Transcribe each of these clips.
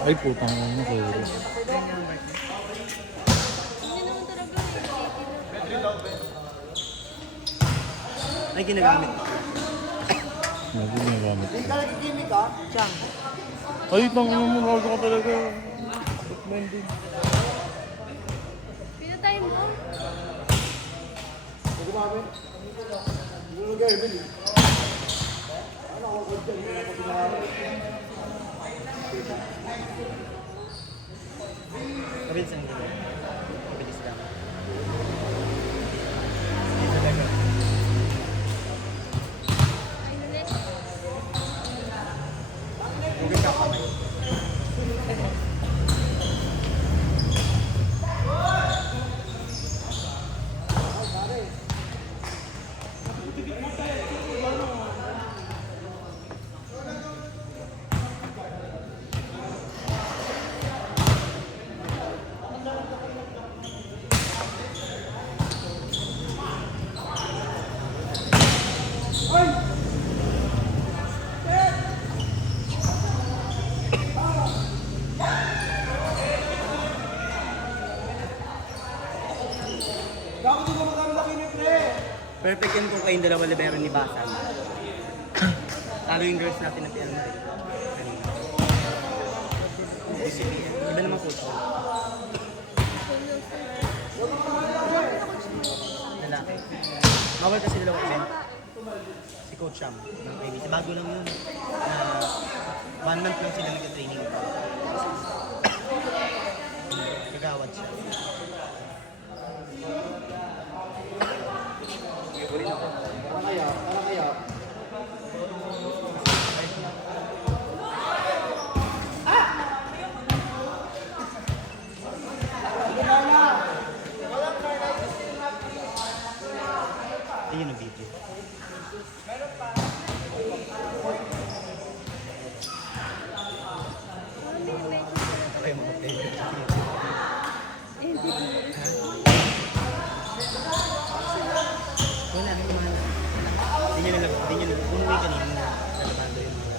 Ay, putang ina, sorry. Ay, ginagamit. Lagi ginagamit ko. Nagigimik ka? Siyang. Ay, tangin mo, bago ka talaga. Recommended. Pinatay mo? Gumamit. Yung Gerben eh. Ano ako good dyan? Hindi ako ginagamit. Mabilis ang ginagamit. Mabilis lang. Ay, nulit. Huwag ka kamay. Dapat ito magamit ako yun, pre. Perfect yun kung kayong dalawa libero ni Basan. Talo yung girls natin na piano rin. DCPM. Iba naman coach ko. Lalaki. Bawal kasi dalawa event. Si Coach Sham ng IBC. Bago lang yun. 1 month lang sila nag-training. Gagawad siya. Parang kaya. Ayun ang video. Okay, mag-update. Wala, hindi mahal. Hindi nyo nalang, umuwi kanina na lalabando yung mga.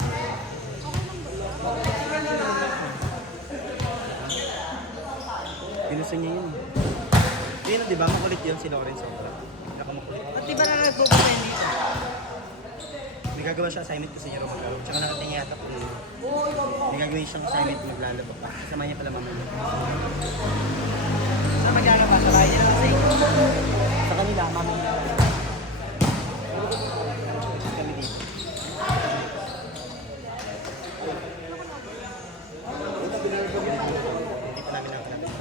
Ginusto niya yun. Yun, di ba? Makulit yun si Lawrence Sobra. Nakamakulit. At di ba na nag-go-go dito? May gagawa siya assignment kasi niya maglaro. Tsaka nakatingin yata kung may gagawin siyang assignment maglalaba pa. Kasama niya pala mamaya. Saan magagawa? Sa bahay nila kasi. Sa kanila, mamaya. Kami dito. Hindi pa namin nakalabas.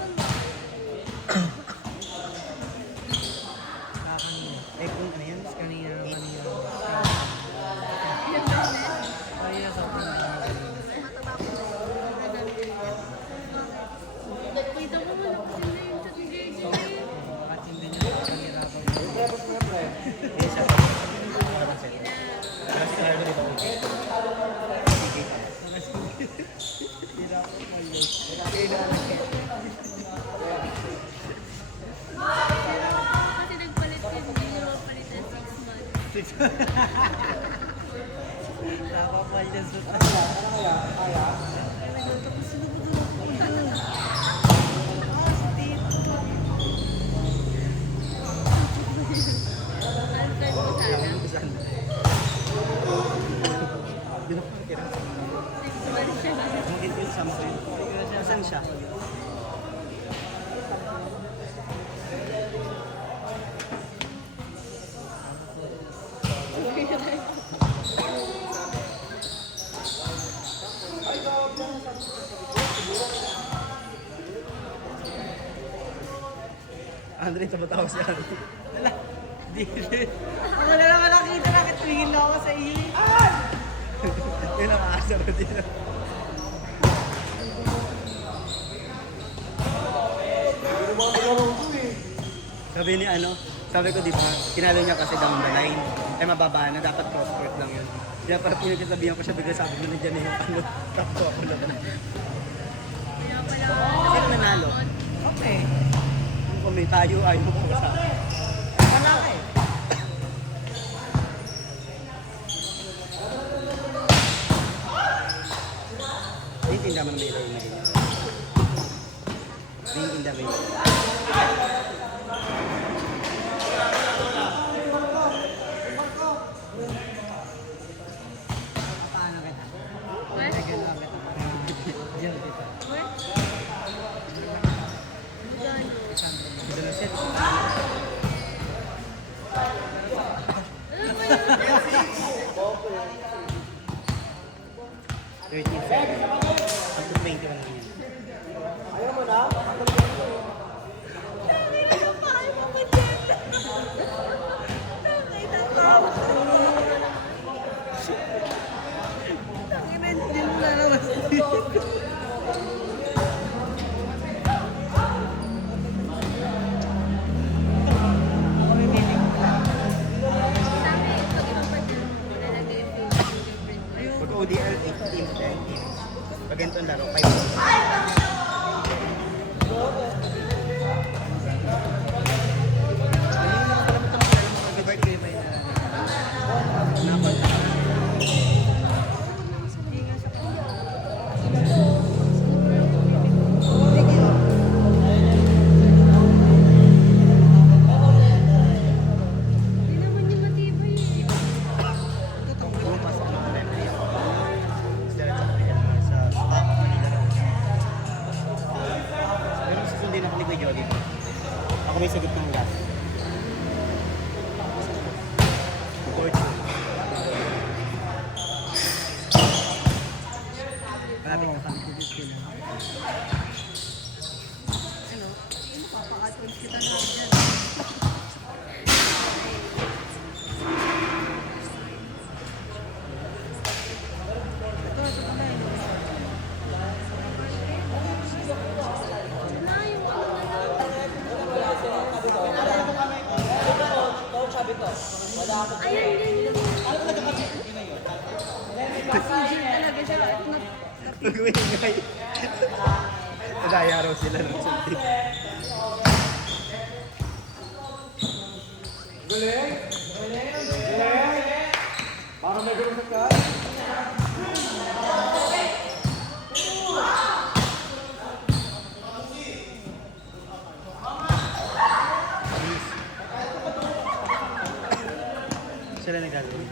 Eh kung ano yan, Kanina. Kanina sa Kita mo mo, sila yung sa JJ. At hindi niya kanina pa. eh siya. Pero si Carlo dito. Kasi nagpalit ka, hindi nyo mapalit ng 6 months. Nakapal niya sa Unfriend mo sana. Binakakira. 6 months siya. Magiging ko sama ko yun. Saan siya? Andre, tabatawa siya. Wala. Di. Ako na naman nakita na tumingin na ako sa iyo. Yun ang aasa ko dito. Sabi ni ano, sabi ko di ba, kinalo niya kasi down the line. Eh mababa na, dapat cross court lang yun. Kaya para pinagsasabihan ko siya, bigla sabi ko nandiyan na yung ano, tapos ako lang. Sino nanalo? Okay. Kung may tayo, ayaw ko sa akin. Wala ka eh. Hindi, tinda mo na may ilaw na ganyan. Ring in the vein. Paano kita? What? Nagalaw kita. Diyan kita. What? Magano? Ito na set. Ano ba yun? 13 seconds. Up to 21 lang yan. Ayaw mo na? Paano mo ba dyan? Nakita ko. Tangina, hindi mo lalabas. Sabi, pag ipapagyan mo, lalagay yung fingerprint mo. Pag ODL, 18, 13. Pag ganito ang laro, 5. Mag-birthday pa yun. Nakot. Hindi naman yung matibay eh. Bumas ang mga memory ako. Instead of sa stock, Manila Rose. Pero susundin ako ni Kuya Jolly. Ako may sagot ng last. Fortune. Malapit na kami. Ano? Papakatulog kita na dyan. Ito na yun. Na yung ano na lang. Ayan, yan, yan. Talaga siya. Nag-uwingay. Nadaya raw sila ng sulti. Galing! Galing! Parang may ganun ka. Sila nagagawin.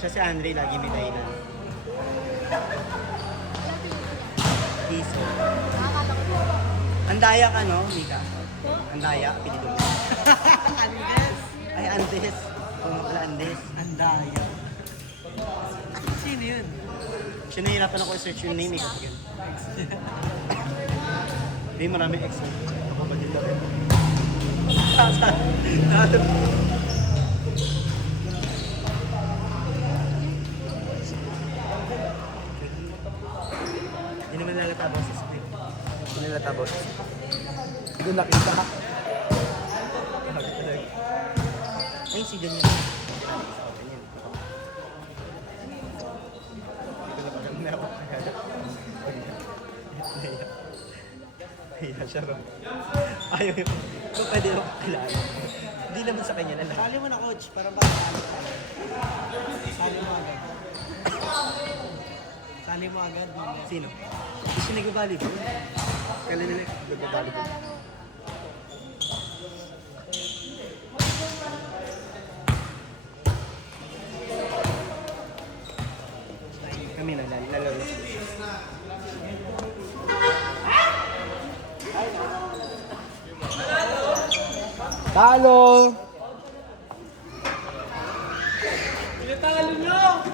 Siya si Andre, lagi may dahilan. Piso. Andaya ka, no, Mika? Andaya, pinito mo. Andes. Ay, Andes. Oo, pala Andes. Andaya. Sino yun? Siya nahihirapan ako i-search yung name, eh. Kasi yun. Hindi, marami ex. Ako ba dito rin? Hindi naman nalatabaw sa script. Hindi nalatabaw sa script. Hindi ko nakita. Ayun, si John yan. Hiya siya ro. Ayaw yung... Kung pwede mo kilala. Hindi naman sa kanya na lang. Sali mo na coach, parang baka sali mo agad. Sali mo agad. mamaya. Sino? Hindi siya nag-volleyball. Kala nila nag-volleyball. Kami na lalaro. Talo!